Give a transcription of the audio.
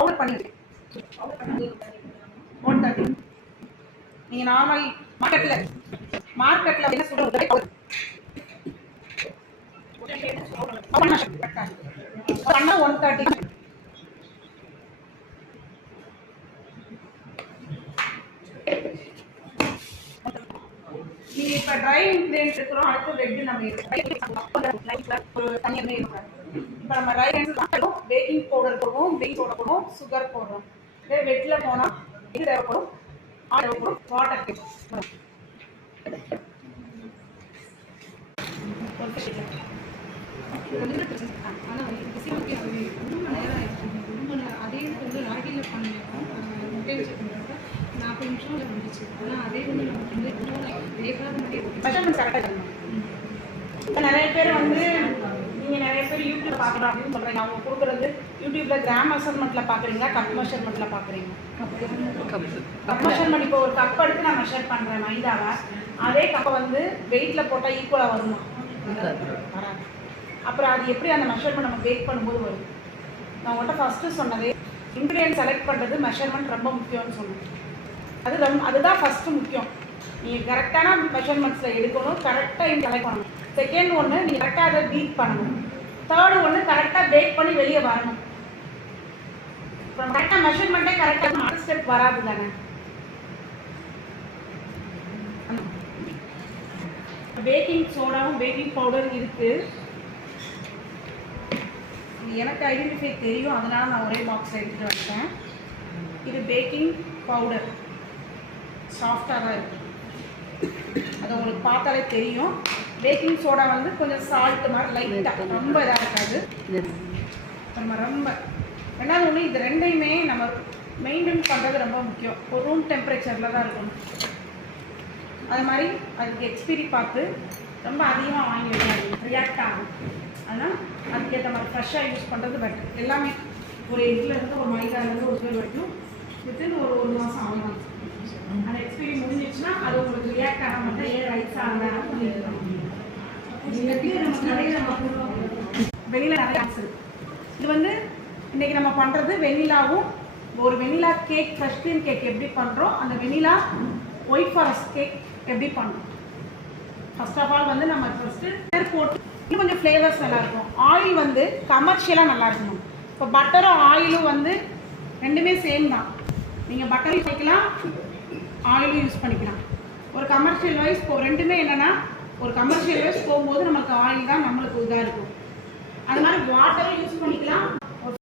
Out பண்ணிருக்கேன் 130. நீங்க normal மார்க்கெட்ல என்ன சொல்றது பண்ணா 130. நீங்க இப்ப ட்ரை இன்கிரியன்ட் இருக்கிறோம், அடுத்து ரெட் நம்ம ஒரு தண்ணி இருக்கும். இப்போ நம்ம ட்ரை இன்கிரியன்ட் பேக்கிங் பவுடர் போடுவோம், பேக்கிங் பவுடர் போடுவோம், சுகர் போடுறோம். இதே வெட்ல போனா இது தேவைப்படும், தேவைப்படும் வாட்டர் தேவைப்படும். அதே வந்து ராகியில் பண்ணியிருக்கோம், முட்டை வச்சு பண்ணுறப்ப 40 நிமிஷம் வந்துச்சு. ஆனால் அதே வந்து நமக்கு வந்து வேகாத மாதிரி மெஷர்மெண்ட் கரெக்டாக இருக்கணும். இப்போ நிறைய பேர் வந்து நீங்கள் நிறைய பேர் யூடியூப் பார்க்குறோம் அப்படின்னு சொல்கிறீங்க. அவங்க கொடுக்குறது யூடியூப்பில் கிராம் மெஷர்மெண்ட்டில் பார்க்குறீங்களா, கப் மெஷர்மெண்ட்டில் பார்க்குறீங்க? Cup measurement. இப்போ ஒரு கப் எடுத்து நான் மெஷர் பண்ணுறேன் மைதாவை, அதே கப்பை வந்து வெயிட்டில் போட்டால் ஈக்குவலாக வருமா? வராது. அப்புறம் அது எப்படி அந்த மெஷர்மெண்ட் நம்ம பேக் பண்ணும்போது வரும்? நான் உங்கள்கிட்ட ஃபஸ்ட்டு சொன்னதே இன்க்ரீடியன்ட் செலக்ட் பண்ணுறது மெஷர்மெண்ட் ரொம்ப முக்கியம்னு சொன்னேன். அதுதான் ஃபஸ்ட்டு முக்கியம். நீங்கள் கரெக்டான மெஷர்மெண்ட்ஸில் எடுக்கணும், கரெக்டாக செலக்ட் பண்ணணும். செகண்ட் ஒன்று நீங்கள் கரெக்டாக அதை பீட் பண்ணணும். தேர்டு ஒன்று கரெக்டாக பேக் பண்ணி வெளியே வரணும். இப்போ கரெக்டாக மெஷர்மெண்ட்டே கரெக்டாக அடுத்த ஸ்டெப் வராது தானே. பேக்கிங் சோடாவும் பேக்கிங் பவுடர் இருக்குது. இது எனக்கு ஐடென்டிஃபை தெரியும், அதனால் நான் ஒரே பாக்ஸில் எடுத்துகிட்டு வந்துட்டேன். இது பேக்கிங் பவுடர் சாஃப்டாக தான் இருக்குது, அது உங்களுக்கு பார்த்தாலே தெரியும். பேக்கிங் சோடா வந்து கொஞ்சம் சால்ட் மாதிரி லைட்டாக, ரொம்ப இதாக இருக்காது. நம்ம ரொம்ப ரெண்டாவது ஒன்று, இது ரெண்டையுமே நம்ம மெயின்டைன் பண்ணுறது ரொம்ப முக்கியம். ஒரு ரூம் டெம்பரேச்சரில் தான் இருக்கணும். அது மாதிரி அதுக்கு எக்ஸ்பீரி பார்த்து ரொம்ப அதிகமாக வாங்கி வைக்காது, ரியாக்ட் ஆகும். அதனால் அதுக்கேற்ற மாதிரி ஃப்ரெஷ்ஷாக யூஸ் பண்ணுறது பெட்டர். எல்லாமே ஒரு எக்லேருந்து ஒரு மைதாலேருந்து ஒரு பேர் வரைக்கும் வித்தின் ஒரு மாதம் ஆகலாம். அந்த எக்ஸ்பீரி முடிஞ்சிச்சுன்னா அது உங்களுக்கு ரியாக்ட் ஆக மாட்டேன், ஏன் ரைஸ் ஆகலாம். வெனிலா நிறைய இருக்குது. இது வந்து இன்றைக்கி நம்ம பண்ணுறது வெனிலாவும், ஒரு vanilla cake, fresh cream cake எப்படி பண்ணுறோம், அந்த வெனிலா ஒயிட் ஃபாரஸ்ட் கேக் எப்படி பண்ணுறோம். ஃபர்ஸ்ட் ஆஃப் ஆல் வந்து நம்ம ஃபஸ்ட்டு போட்டு இன்னும் கொஞ்சம் ஃப்ளேவர்ஸ் நல்லாயிருக்கும். ஆயில் வந்து கமர்ஷியலாக நல்லா இருக்கணும். இப்போ பட்டரும் ஆயிலும் வந்து ரெண்டுமே சேம் தான். நீங்கள் பட்டர் யூஸ் பண்ணிக்கலாம், ஆயிலும் யூஸ் பண்ணிக்கலாம். ஒரு கமர்ஷியல் வைஸ் இப்போ ரெண்டுமே என்னென்னா, ஒரு கமர்ஷியல் வைஸ் போகும்போது நமக்கு ஆயில் தான் நம்மளுக்கு இதாக இருக்கும். அது மாதிரி வாட்டரும் யூஸ் பண்ணிக்கலாம்,